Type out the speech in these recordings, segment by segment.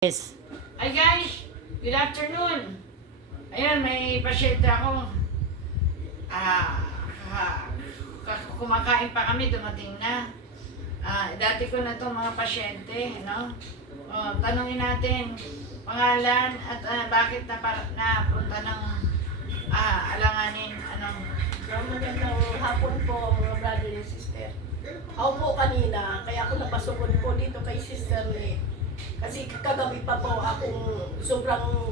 Yes. Hi guys! Good afternoon! Ayan, may pasyente ako. Ah, kumakain pa kami, dumating na. Dati ko na itong mga pasyente, no? Tanungin natin pangalan at bakit napunta ng alanganin, Magandang hapon po mga brother and sister. Ako po kanina, kaya ako napasukod po dito kay Sister Lee. Kasi kagabi pa po akong sobrang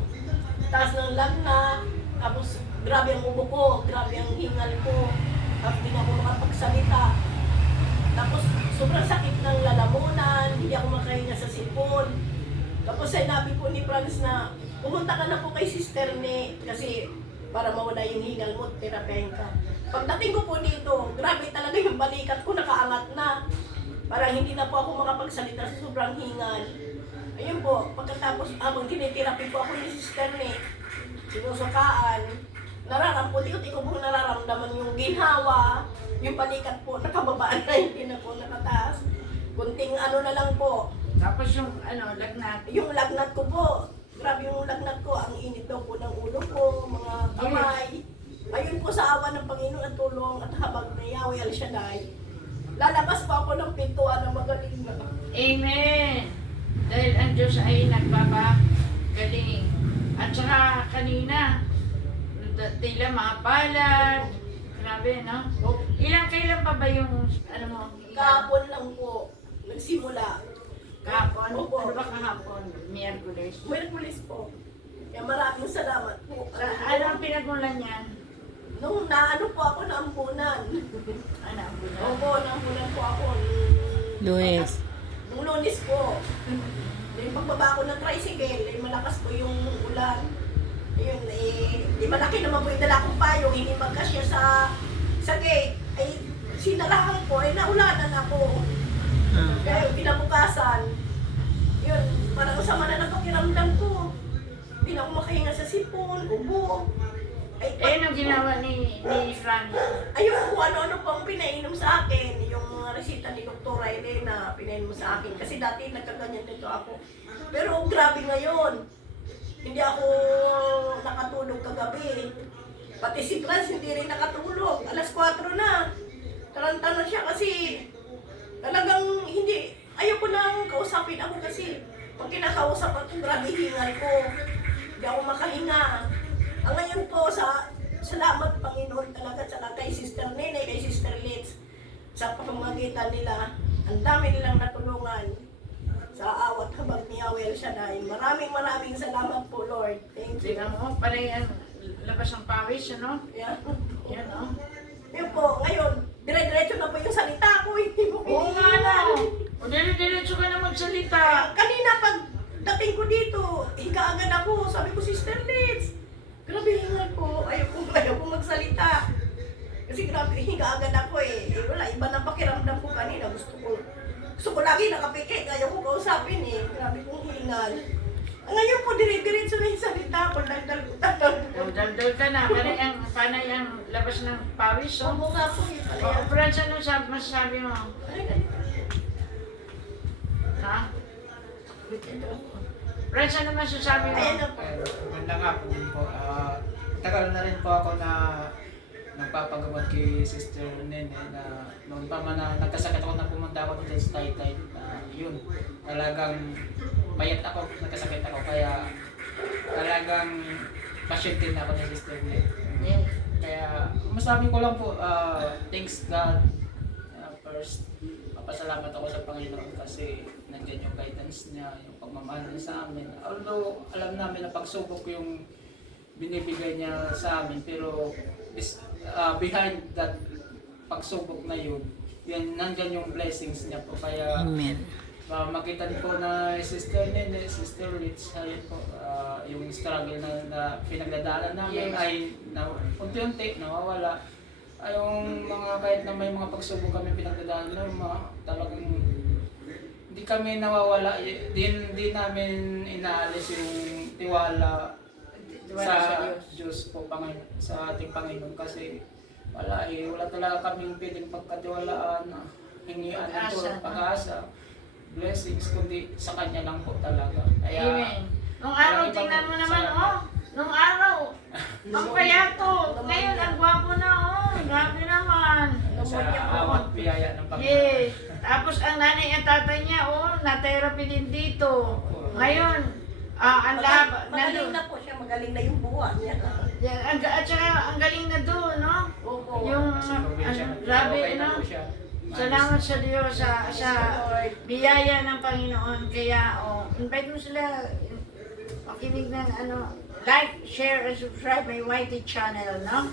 taas ng lagnat, tapos grabe ang ubo ko, grabe ang hingal ko, tapos di na ako makapagsalita. Tapos sobrang sakit ng lalamunan, hindi ako makahinga sa sipon. Tapos sinabi po ni Franz na pumunta ka na po kay Sister Lee kasi para mawala yung hingal mo, terapihin ka. Pagdating ko po dito, grabe talaga yung balikat ko, nakaangat na. Parang hindi na po ako makapagsalita sa sobrang hingal. Ayun po, pagkatapos habang tinitirapi po ako ni Sister Lee, sinusukaan, unti-unti ko pong nararamdaman yung ginhawa, yung balikat po, nakababaan na, hindi na po nakataas. Kunting ano na lang po. tapos yung lagnat. Yung lagnat ko po, grabe yung lagnat ko, ang init daw po ng ulo ko, mga kamay. Ayun po sa awa ng Panginoon at tulong at habang na Yahweh El Shaddai, lalabas pa ako ng pintuan na magaling na. Amen! Dahil ang Diyos ay nagpapagaling. At saka kanina, tila mga palad. Grabe, no? Kailan pa ba yung, mo? Kahapon lang po, nagsimula. Kahapon? Opo. Ano ba kahapon? Miyerkules. Merkulis po. Kaya maraming salamat po. Ano ang pinagmulan niyan? Nung naano po ako na ambunan. Ano ang bulan? Opo, naambunan po ako. Lunes. Nung Lunes po. Yung pagbaba ko ng tricycle, malakas po yung ulan. Ayun, di malaki naman po yung dala kong payong, hindi magkasya sa gate. Ay, sinarahan ko, naulanan ako. Kaya yung kinabukasan, yun, parang sama na nagpakiramdam ko. Hindi na ako makahinga sa sipon, ubo. Anong ginawa ni Frank? Ayun po, ano-ano po ang pinainom sa akin. Yung mga resita ni Dr. Elena, pinainom sa akin. Kasi dati nagkaganyan dito ako. Pero grabe ngayon. Hindi ako nakatulog kagabi. Pati si Franz hindi rin nakatulog. Alas 4 na. Taranta na siya kasi talagang hindi. Ayoko nang kausapin ako kasi pag kinakausap ako, grabe hingal ko. Hindi ako makahinga. Ang ngayon po, salamat Panginoon talaga sa kay Sister Nene, kay Sister Litz, sa pamamagitan nila. Ang dami nilang natulungan sa awat habag ni Yahweh El Shaddai. Maraming salamat po, Lord. Thank you. Tingnan mo, panay ang labas ng pawis, ano? Yeah. Yan, no? Yun po, ngayon, dire-diretso na po yung salita ko. Hindi mo Oo nga, no? O diretso ka na magsalita. Kanina pag dating ko dito, higa agad ako. Sabi ko, Sister Litz, grabe hingal ko. Ayaw ko magsalita. Kasi grabe, higa agad ako eh. Wala, iba na pakiramdam ko kanina. Gusto ko lagi nakapikit. Ayaw ko kausapin eh. Grabe kong hingal. Ngayon po, dire-diretso na yung salita ko. Dagdal ko. O, daldal ka na. Panay ang labas ng pawis, oh. Sumo nga po yun. O, Franz, ano masasabi mo? Ha? Franz, ano masasabi mo? Ayan na po. Magandang hapon po. Tagal na rin po ako na nagpapagamot kay Sister Nene na noon pa man na nagkasakit ako na pumunta ako dito sa Taytay. Yun, talagang payat ako, nagkasakit ako kaya talagang pasyente na ako ni Sister Nene. Yes. Kaya masabi ko lang po, thanks God. First, papasalamat ako sa Panginoon kasi nandiyan yung guidance niya, yung pagmamahal niya sa amin. Although alam namin na pagsubok yung binibigay niya sa amin, pero behind that pagsubok na yun, nandiyan yung blessings niya po. Kaya Amen. makita ko na Sister Nene, Sister Litz, ayun po, yung struggle na pinagdadaanan namin Yes. ay unti-unti nawawala. Ay, yung mga kahit na may mga pagsubok kami pinagdadaanan, talagang hindi kami nawawala, di namin inaalis yung tiwala sa Diyos po, sa ating Panginoon kasi wala talaga kaming pwedeng pagkatiwalaan, hingian ng tulong, pag-asa. blessings, kundi sa Kanya lang po talaga. Kaya, Amen. Nung araw, tingnan mo naman, nung araw, ang payato. Ngayon, ang gwapo na, grabe naman. sa awat biyaya ng Panginoon. Yes. Tapos ang nanay at tatay niya, na-therapy din dito. Ngayon, ang lahat, Magaling na po siya, magaling na yung buwan niya. at saka ang galing na doon, no? Opo. Yung, Sa probinsya, grabe, okay na no? po siya. Salamat sa Diyos, sa biyaya ng Panginoon. Kaya, invite mo sila, makinig ng like, share, and subscribe my YT channel, no?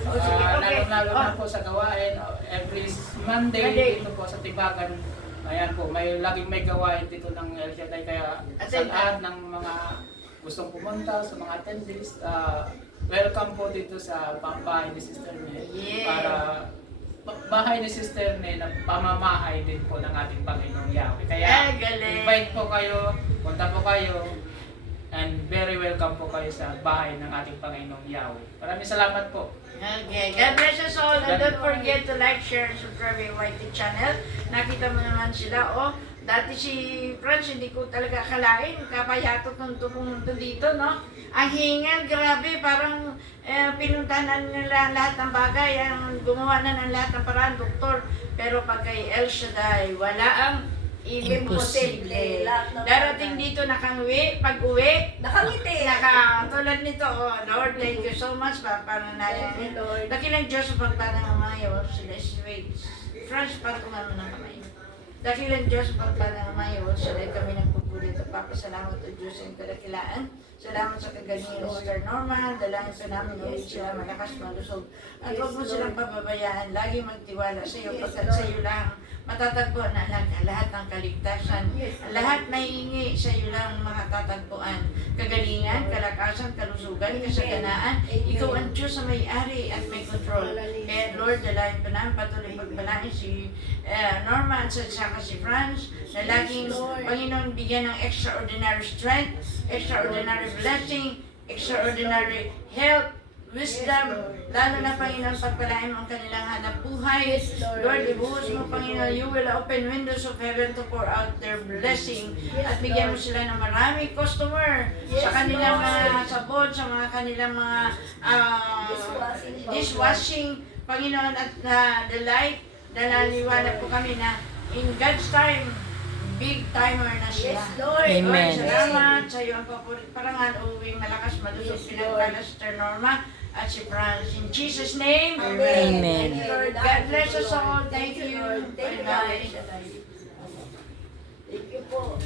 Sige, okay. Lalo na po sa gawain, every Monday dito po sa Tibagan. Ayan po, laging may gawain dito ng El Shaddai. Kaya sa lahat ng mga gustong pumunta, sa mga attendees, welcome po dito sa bahay ni Sister Nel. Yeah. Para bahay ni Sister Nel na pamamahay din po ng ating Panginoong Yahweh. Kaya galing. invite po kayo, punta po kayo, and very welcome po kayo sa bahay ng ating Panginoong Yahweh. Maraming salamat po. Okay, God bless us all, and don't forget to like, share, and subscribe my YT channel. Nakita mo naman sila, dati si Franz, hindi ko talaga akalain, kapayatot nung pumunta dito, no? Ang hingal, grabe, parang pinuntahan nila lahat ng bagay, gumawa na ng lahat ng paraan, doktor. Pero pag kay El Shaddai, wala ang imposible. Darating dito nakangwi, pag-uwi, Nakangiti. tulad nito, Lord, thank you so much, para na Thank you, Lord. Dakilang Diyos sa pagpala ng mayo, sila wait, French patungan mo ng kamay. Dakilang Diyos sa pagpala ng mayo, sila kami nagpupulit at papasalamat o Diyos ang kadakilaan. Salamat sa kagalingan ni Sister Norma, dalangin pa namin ulit sila malakas malusog. At huwag mo silang pababayaan, lagi magtiwala sa iyo, pagkat sa iyo lang matatagpo na lahat ng kaligtasan. Lahat na hihingi sa iyo lang makatatagpuan. Kagalingan, kalakasan, kalusugan, kasaganaan. Ikaw ang Diyos sa may-ari at may control. Kaya Lord, dalayan pa namin patuloy pagpalain si Norma at saka si Franz na laging Panginoon bigyan ng extraordinary strength, extraordinary blessing, extraordinary health, wisdom, lalo na Panginoon, pagpalain mo ang kanilang hanap buhay. Lord, ibuhos mo Panginoon, you will open windows of heaven to pour out their blessing at bigyan mo sila ng maraming customer sa kanilang mga sabon, sa mga kanilang mga dishwashing, Panginoon, at the light, nalaliwanag po kami na in God's time, big timer na sila. Yes, Lord. Amen. Lord, salamat sa iyo ang papurit parangal, uwing malakas, malusog, pinagpala si Sister Norma at si Franz. In Jesus' name, Amen. Amen. Lord, God bless us all. Thank you. Thank you, Bye-bye. Lord. Thank you po.